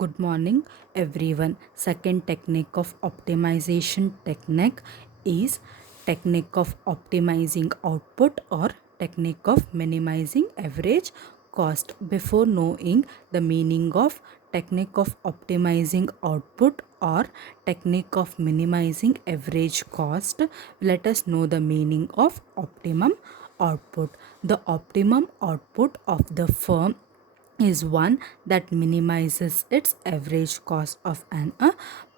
Good morning, everyone. Second technique of optimization technique is technique of optimizing output or technique of minimizing average cost. Before knowing the meaning of technique of optimizing output or technique of minimizing average cost, let us know the meaning of optimum output. The optimum output of the firm is one that minimizes its average cost of an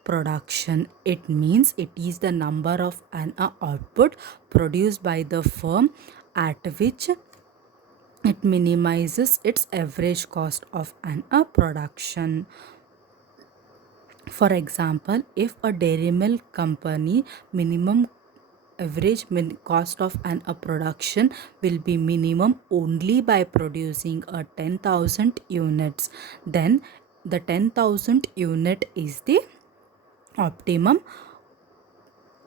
production. It means it is the number of an output produced by the firm at which it minimizes its average cost of an production. For example, if a dairy milk company minimum average cost of a production will be minimum only by producing a 10,000 units, then the 10,000 unit is the optimum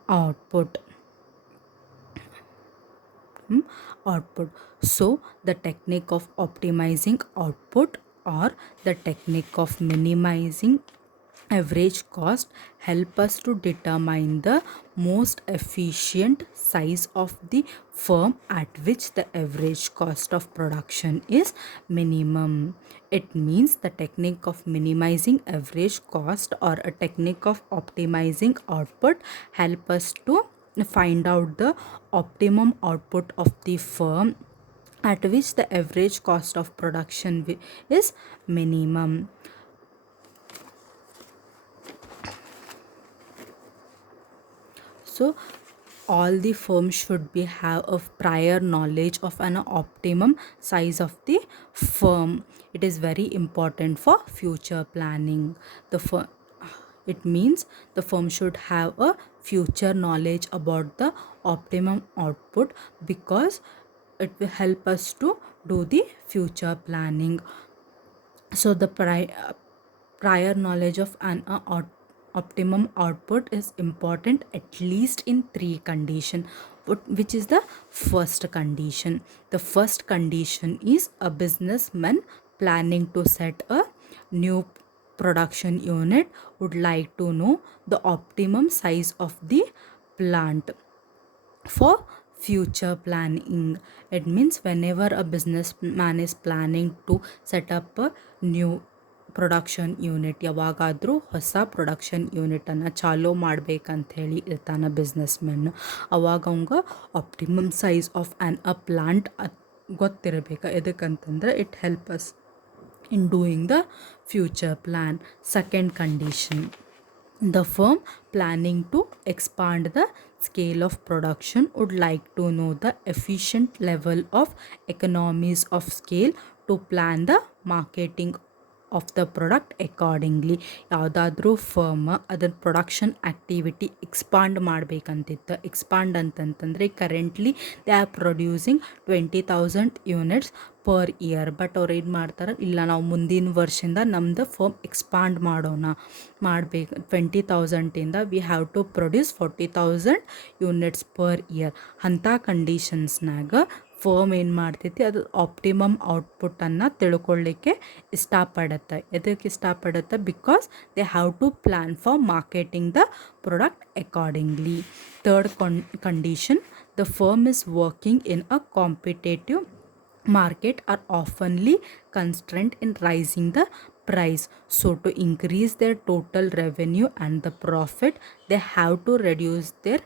output. output. So the technique of optimizing output or the technique of minimizing average cost help us to determine the most efficient size of the firm at which the average cost of production is minimum. It means the technique of minimizing average cost or a technique of optimizing output help us to find out the optimum output of the firm at which the average cost of production is minimum. So all the firms should be have a prior knowledge of an optimum size of the firm. It is very important for future planning. It means the firm should have a future knowledge about the optimum output because it will help us to do the future planning. So the prior knowledge of an optimum output is important at least in three conditions. Which is the first condition? The first condition is a businessman planning to set a new production unit would like to know the optimum size of the plant for future planning. It means whenever a businessman is planning to set up a new production unit, ಯಾವಾಗಾದರೂ ಹೊಸ production ಯೂನಿಟನ್ನು ಚಾಲೂ ಮಾಡಬೇಕಂತ ಹೇಳಿ ಇರ್ತಾನೆ businessmen. ಅವಾಗ ಅವಂಗೆ optimum size of plant ಗೊತ್ತಿರಬೇಕು. ಎದಕ್ಕಂತಂದ್ರೆ it help us in doing the future plan. Second condition, the firm planning to expand the scale of production would like to know the efficient level of economies of scale to plan the marketing of the product accordingly. ಯಾವುದಾದ್ರೂ firm ಅದರ production activity expand ಮಾಡಬೇಕಂತಿತ್ತು. Expand ಅಂತಂತಂದರೆ currently they are producing 20,000 units per year. But ಅವ್ರು ಏನು ಮಾಡ್ತಾರೆ, ಇಲ್ಲ ನಾವು ಮುಂದಿನ ವರ್ಷದಿಂದ ನಮ್ಮದು ಫರ್ಮ್ ಎಕ್ಸ್ಪಾಂಡ್ ಮಾಡಬೇಕು 20,000ಇಂದ we have to produce 40,000 units per year. ಅಂಥ ಕಂಡೀಷನ್ಸ್ನಾಗ ಫರ್ಮ್ ಏನು ಮಾಡ್ತೈತಿ, ಅದು ಆಪ್ಟಿಮಮ್ ಔಟ್ಪುಟ್ಟನ್ನು ತಿಳ್ಕೊಳ್ಳಿಕ್ಕೆ ಇಷ್ಟಪಡುತ್ತೆ. ಎದಕ್ಕೆ ಇಷ್ಟಪಡುತ್ತೆ? Because they have to plan for marketing the product accordingly. Third condition, the firm is working in a competitive market are oftenly constrained in raising the price. So to increase their total revenue and the profit, they have to reduce their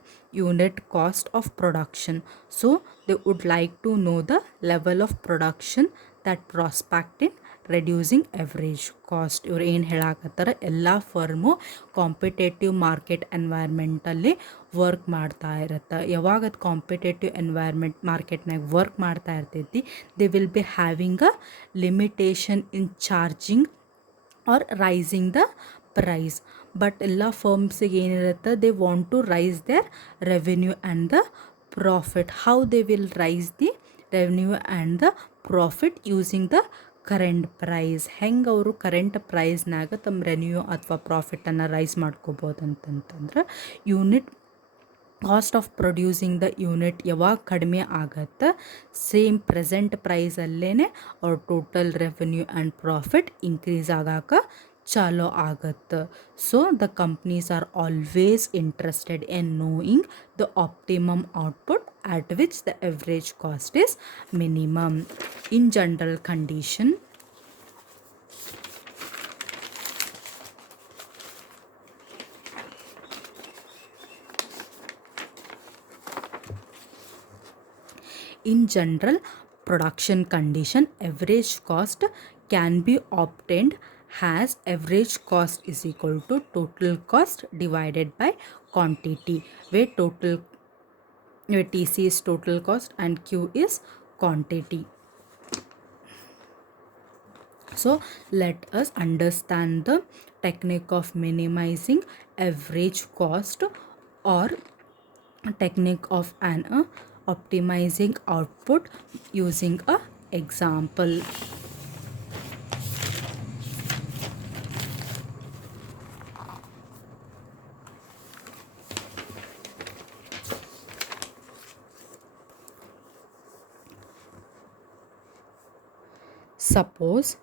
unit cost of production. So they would like to know the level of production that prospect in reducing average cost. ಇವ್ರು ಏನು ಹೇಳಾಕತ್ತಾರೆ, ಎಲ್ಲ firm competitive market environmentally work ಮಾಡ್ತಾ ಇರುತ್ತೆ. ಯಾವಾಗ ಅದು competitive environment ಮಾರ್ಕೆಟ್ನಾಗ work ಮಾಡ್ತಾ ಇರ್ತೈತಿ, they will be having a limitation in charging or rising the price. But ಎಲ್ಲ ಫರ್ಮ್ಸಿಗೆ ಏನಿರುತ್ತೆ, they want to raise their revenue and the profit. How they will raise the revenue and the profit using the current price. ಹೆಂಗೆ ಅವರು current ಪ್ರೈಸ್ನಾಗ ತಮ್ಮ revenue ಅಥವಾ ಪ್ರಾಫಿಟನ್ನು rice ಮಾಡ್ಕೋಬೋದು ಅಂತಂತಂದ್ರೆ, unit cost of producing the unit ಯಾವಾಗ ಕಡಿಮೆ ಆಗತ್ತೆ, same present ಪ್ರೈಸಲ್ಲೇ ಅವ್ರ total revenue and profit increase ಆಗಾಕ chalo agat. So the companies are always interested in knowing the optimum output at which the average cost is minimum. In general condition, in general production condition, average cost can be obtained as average cost is equal to total cost divided by quantity, where TC is total cost and Q is quantity. So let us understand the technique of minimizing average cost, or technique of an optimizing output using a example. Suppose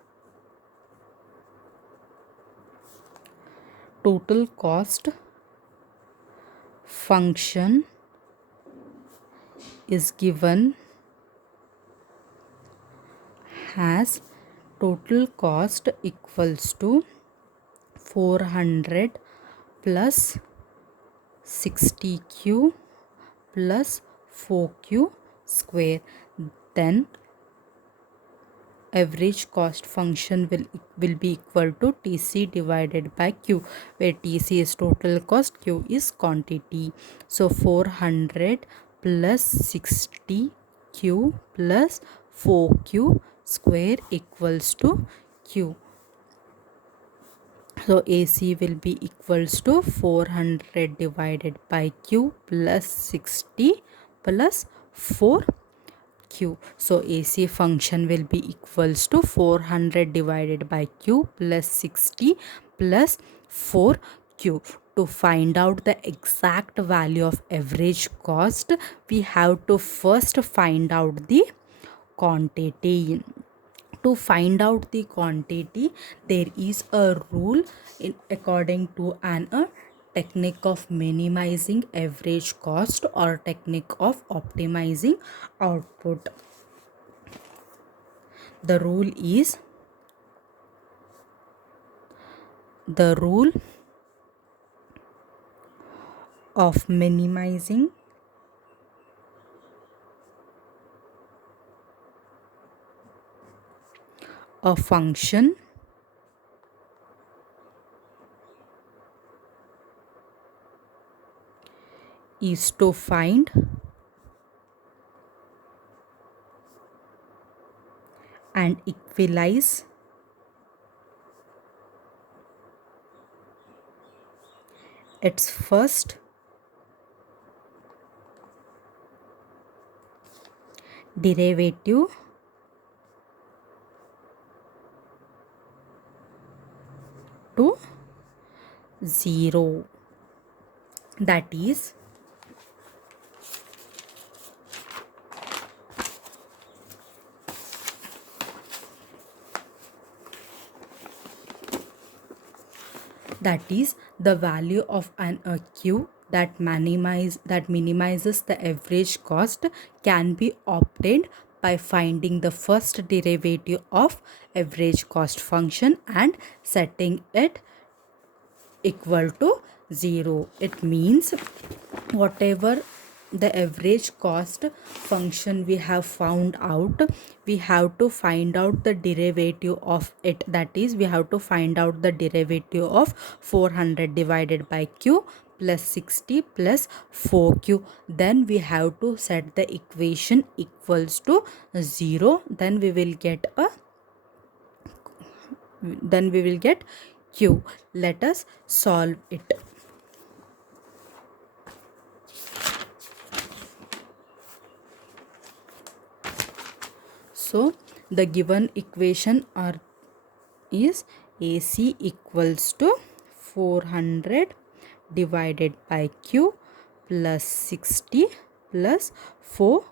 total cost function is given as total cost equals to 400 plus 60q plus 4q square. Then average cost function will be equal to TC divided by Q, where TC is total cost, Q is quantity. So 400 plus 60q plus 4q square equals to Q. So AC will be equals to 400 divided by Q plus 60 plus 4 Q. So AC function will be equals to 400 divided by Q plus 60 plus 4Q. To find out the exact value of average cost, we have to first find out the quantity. To find out the quantity, there is a rule according to an technique of minimizing average cost or technique of optimizing output. The rule is the rule of minimizing a function is to find and equalize its first derivative to 0. That is, the value of an Q that minimizes the average cost can be obtained by finding the first derivative of average cost function and setting it equal to 0. It means whatever the average cost function we have found out, we have to find out the derivative of it. That is, we have to find out the derivative of 400 divided by Q plus 60 plus 4Q. Then we have to set the equation equals to 0. Then we will get Q. Let us solve it. So the given equation is AC equals to 400 divided by Q plus 60 plus 4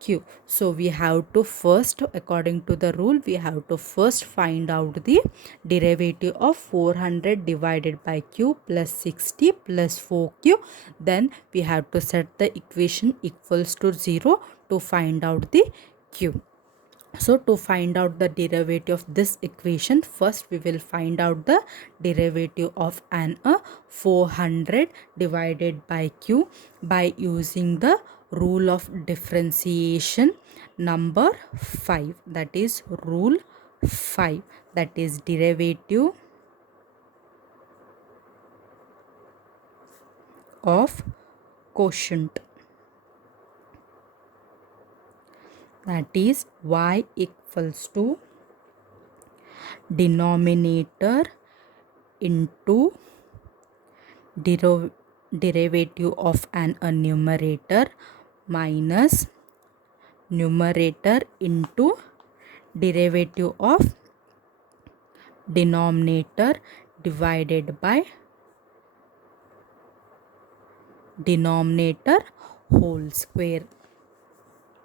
q. So we have to first, according to the rule, we have to first find out the derivative of 400 divided by q plus 60 plus 4q. Then we have to set the equation equals to 0 to find out the q. So to find out the derivative of this equation, first we will find out the derivative of an 400 divided by q by using the rule of differentiation number 5, that is rule 5, that is derivative of quotient, that is y equals to denominator into derivative of an numerator minus numerator into derivative of denominator divided by denominator whole square.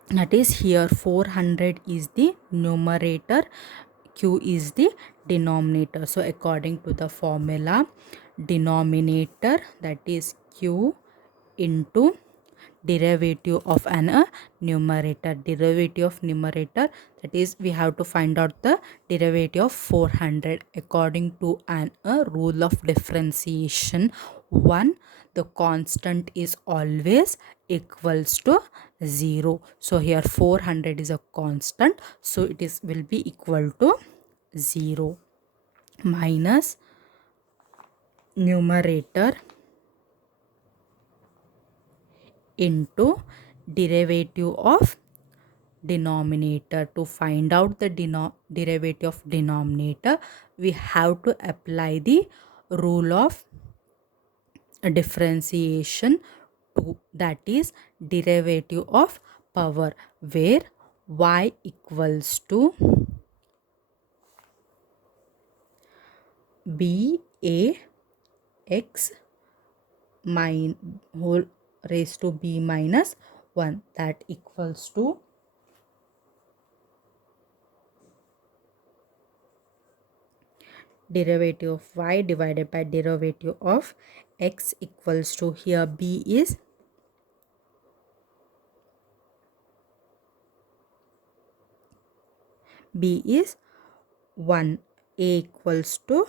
That is, here 400 is the numerator, q is the denominator. So according to the formula, denominator, that is q into derivative of an numerator, derivative of numerator, that is we have to find out the derivative of 400 according to an rule of differentiation 1. The constant is always equals to 0. So here 400 is a constant, so it is will be equal to 0 minus numerator into derivative of denominator. To find out the derivative of denominator, we have to apply the rule of differentiation 2, that is derivative of power, where y equals to b a x whole raised to b minus 1, that equals to derivative of y divided by derivative of x equals to, here b is 1, a equals to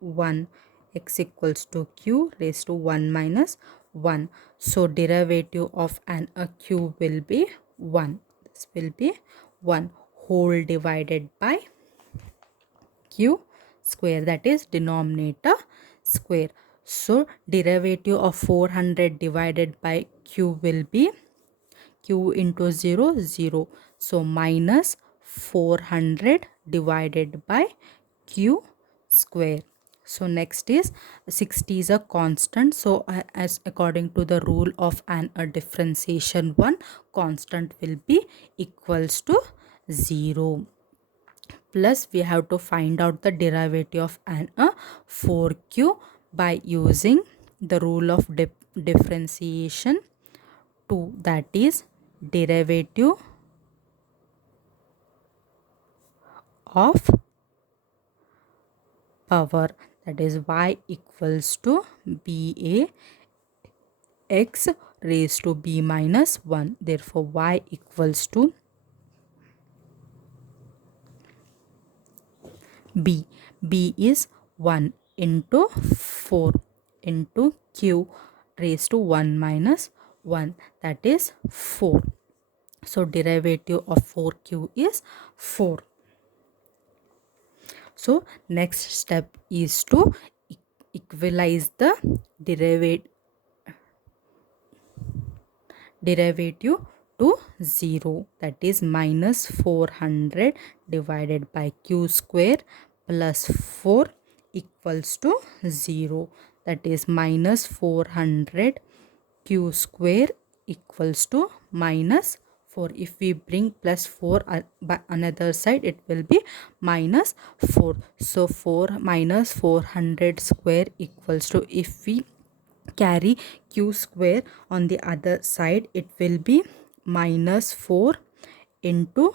1, x equals to q raised to 1 minus 1. So derivative of an q will be 1. This will be 1 whole divided by q square, that is denominator square. So derivative of 400 divided by q will be q into 0, 0. So minus 400 divided by q square. So next is 60 is a constant. So as according to the rule of an differentiation 1, constant will be equals to 0. Plus we have to find out the derivative of an 4q by using the rule of differentiation 2, that is derivative of power, that is y equals to b a x raised to b minus 1. Therefore y equals to b is 1 into 4 into q raised to 1 minus 1, that is 4. So derivative of 4q is 4. So next step is to equalize the derivative to 0, that is minus 400 divided by q square plus 4 equals to 0, that is minus 400 q square equals to minus 4. If we bring plus 4 by another side, it will be minus 4. So 4 minus 400 square equals to, if we carry q square on the other side, it will be minus 4 into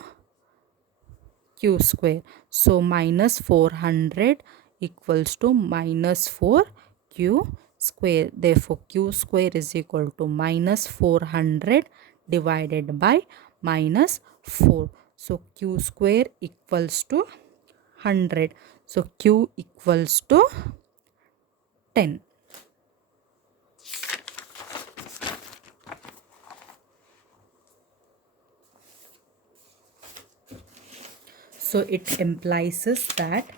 q square. So minus 400 equals to minus 4 q square. Therefore q square is equal to minus 400 divided by minus 4. So q square equals to 100. So q equals to 10. So it implies that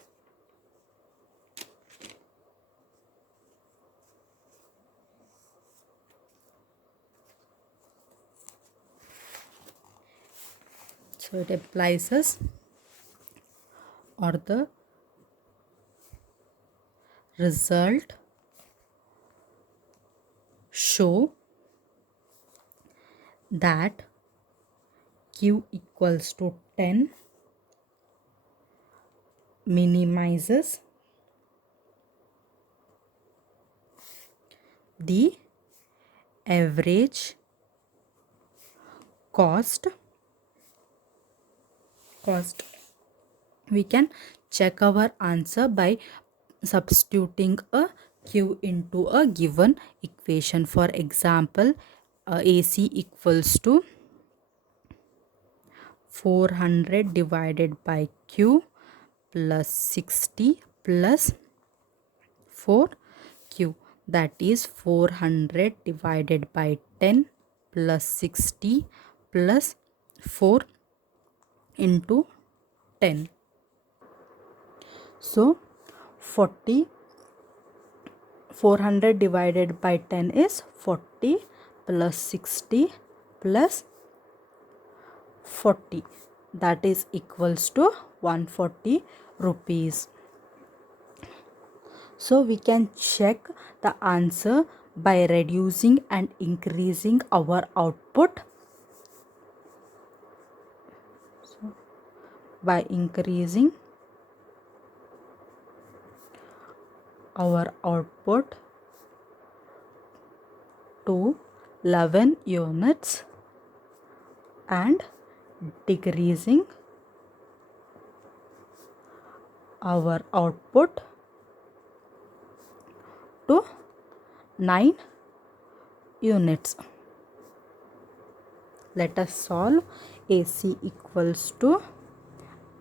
or the result show that q equals to 10 minimizes the average cost. We can check our answer by substituting a q into a given equation. For example, AC equals to 400 divided by q plus 60 plus 4q, that is 400 divided by 10 plus 60 plus 4 into 10. So 400 divided by 10 is 40 plus 60 plus 40, that is equals to 140 rupees. So we can check the answer by reducing and increasing our output. So by increasing our output to 11 units and decreasing our output to 9 units. Let us solve. AC equals to,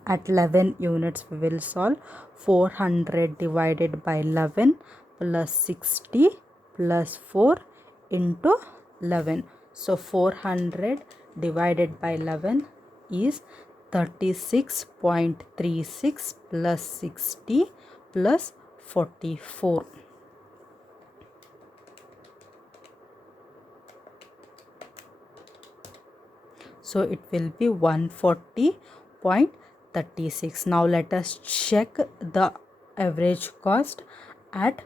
at 11 units we will solve 400 divided by 11 plus 60 plus 4 into 11. So 400 divided by 11 is 36.36 plus 60 plus 44. So it will be 140.36. Now let us check the average cost at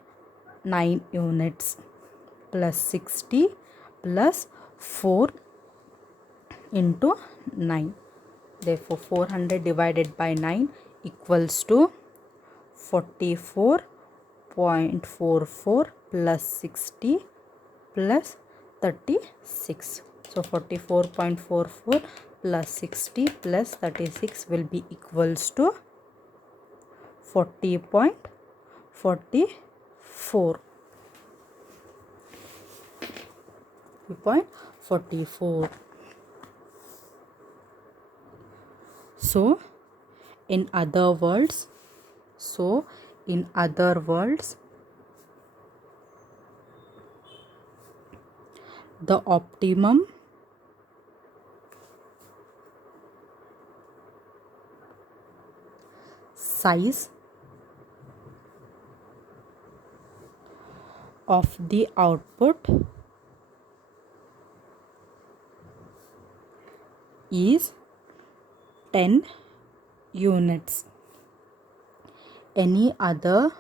9 units plus 60 plus 4 into 9. Therefore 400 divided by 9 equals to 44.44 plus 60 plus 36. So 44.44 plus 60 plus 36 will be equals to 40.44. So in other words, the optimum size of the output is 10 units. Any other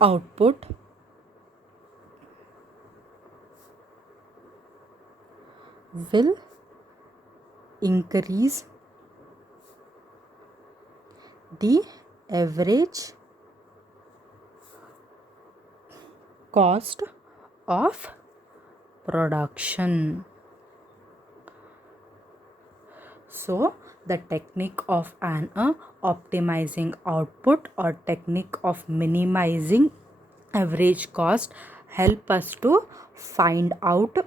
output will increase the average cost of production. So the technique of an optimizing output or technique of minimizing average cost help us to find out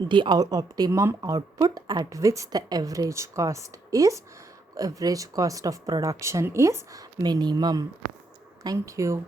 the optimum output at which the average cost of production is minimum. Thank you.